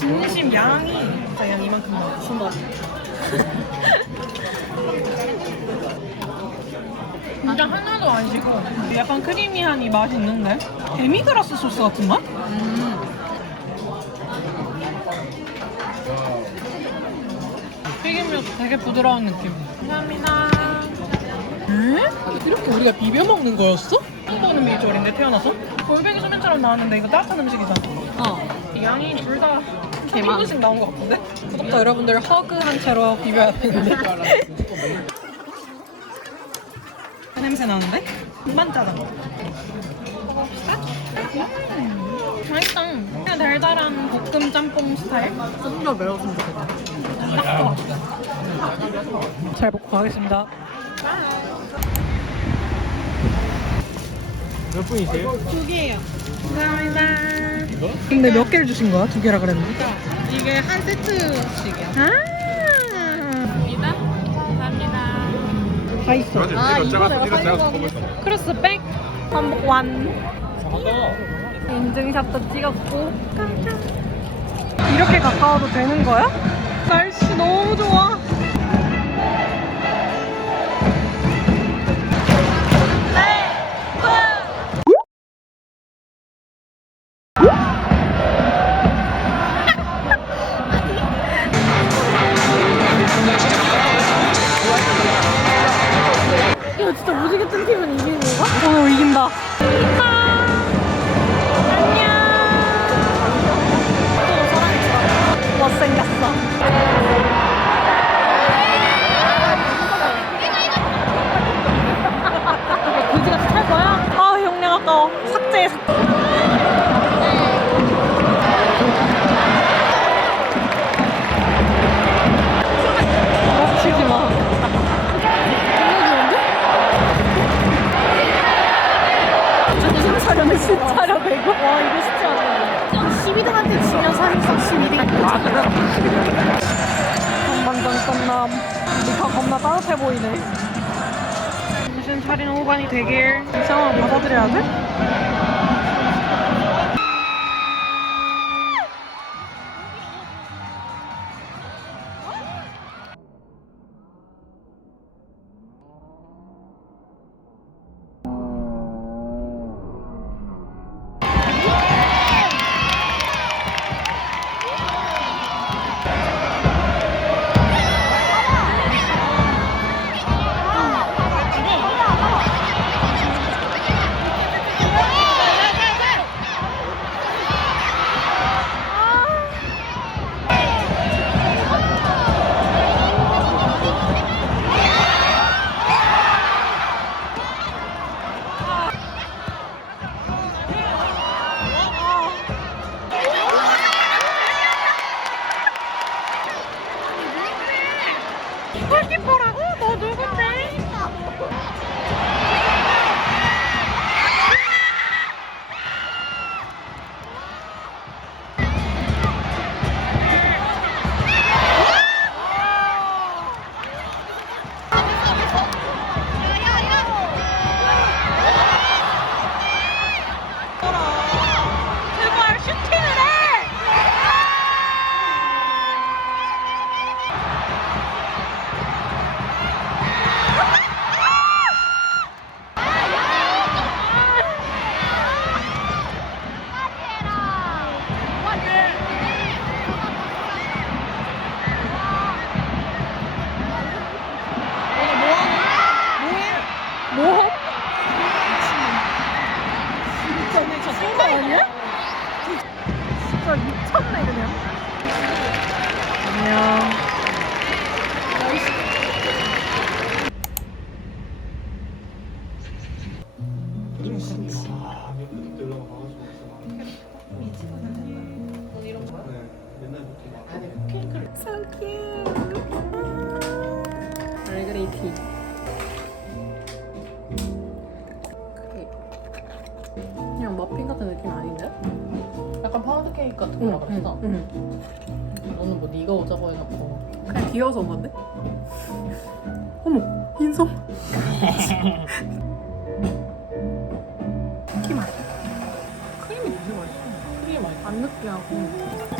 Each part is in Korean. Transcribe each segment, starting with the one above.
빵이 진짜 한 이만큼 나와. 순다. 진짜 하나도 안 시고 약간 크리미한 이 맛이 있는데 데미그라스 소스 같은 맛? 튀김류 되게 부드러운 느낌. 감사합니다. 에? 이렇게 우리가 비벼 먹는 거였어? 한번 미조리인데 태어나서? 골뱅이 소면처럼 나왔는데 이거 따뜻한 음식이잖아. 어. 이 양이 둘 다 개만. 1분씩 나온 것 같은데? 구독자 여러분들 허그한 채로 비벼야 되는데. 냄새 나는데? 금방 짜장. 먹어봅시다. 음, 맛있다. 그냥 달달한 볶음 짬뽕 스타일. 좀 더 매워주면 좋겠다. 딱 좋아. 잘 먹고 가겠습니다. 몇 분이세요? 두 개예요. 감사합니다. 근데 몇 개를 주신 거야? 두 개라 그랬는데. 이게 한 세트씩이야. 아. 감사합니다. 다 있어. 아, 이거 내가 살려고 하고 크로스백 한복 완. 인증샷도 찍었고. 깜짝. 이렇게 가까워도 되는 거야? 날씨 너무 좋아. 이거 진짜 무지개 뜬 팀은 이기는 건가? 오늘 이긴다. 진짜려 배고 와 이거 쉽지 않아 12등한테 지면 사실상 12등 전반전 끝남. 미카 겁나 따뜻해 보이네. 정신 차리는 후반이 되길 이 상황 받아들여야 돼? 골키퍼라고? 너 누군데? 쏜거 아니야? 진짜 미쳤네 그냥 안녕 So cute 알그레이 티 거라 그랬어. 응. 너는 뭐 네가 오자고 해놓고 그냥 귀여워서 온 건데? 어머 인성 크림이 되게 맛있어. 크림이 맛있어. 안 느끼하고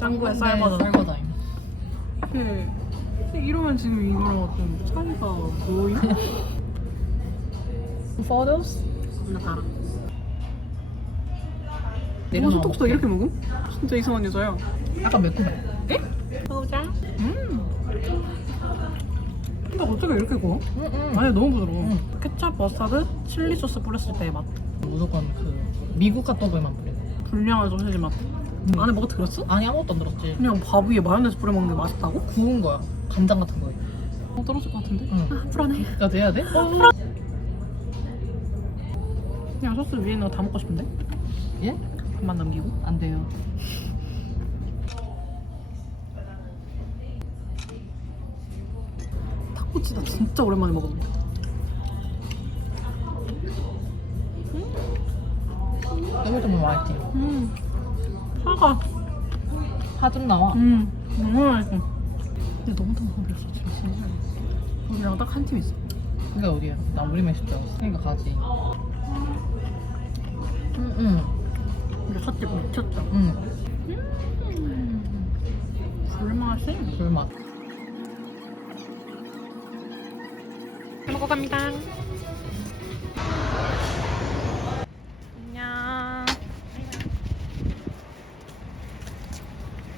짱구의 쌀버전. 쌀버전임. 네. 근데 이러면 지금 이거랑 좀 차이가 뭐임? Photos? 나 달아. 내려놓아 이거 소떡소떡 이렇게 먹음? 진짜 이상한 여자야. 약간 매콤해. 보자. 음. 근데 어떻게 이렇게 구워? 응, 응. 아니 너무 부드러워. 응. 케찹, 머스타드, 칠리 소스 뿌렸을 때의 맛. 무조건 그 미국 핫도그에만 뿌려. 불량한 소세지 맛. 안에 뭐가 들었어? 아니 아무것도 안 들었지. 그냥 밥 위에 마요네즈 뿌려 먹는 게 맛있다고? 구운 거야. 간장 같은 거야. 어, 떨어질 것 같은데? 응. 아, 불안해. 야 돼야 돼? 그냥 소스 위에 거다 먹고 싶은데? 예? 밥만 남기고. 안 돼요. 닭꼬치 나 진짜 오랜만에 먹었는데. 너무 좀 맛있지. 음. 사과. 파좀 나와. 음. 너무 맛있어. 근데 너무 당황했어, 진짜. 우리랑 딱 한 팀 있어. 그게 어디야? 나 우리만 있을 줄 알았어. 그러니까 가지. 응, 응, 우리 첫째 미쳤죠? 응. 불맛이? 불맛. 잘 먹어 갑니다.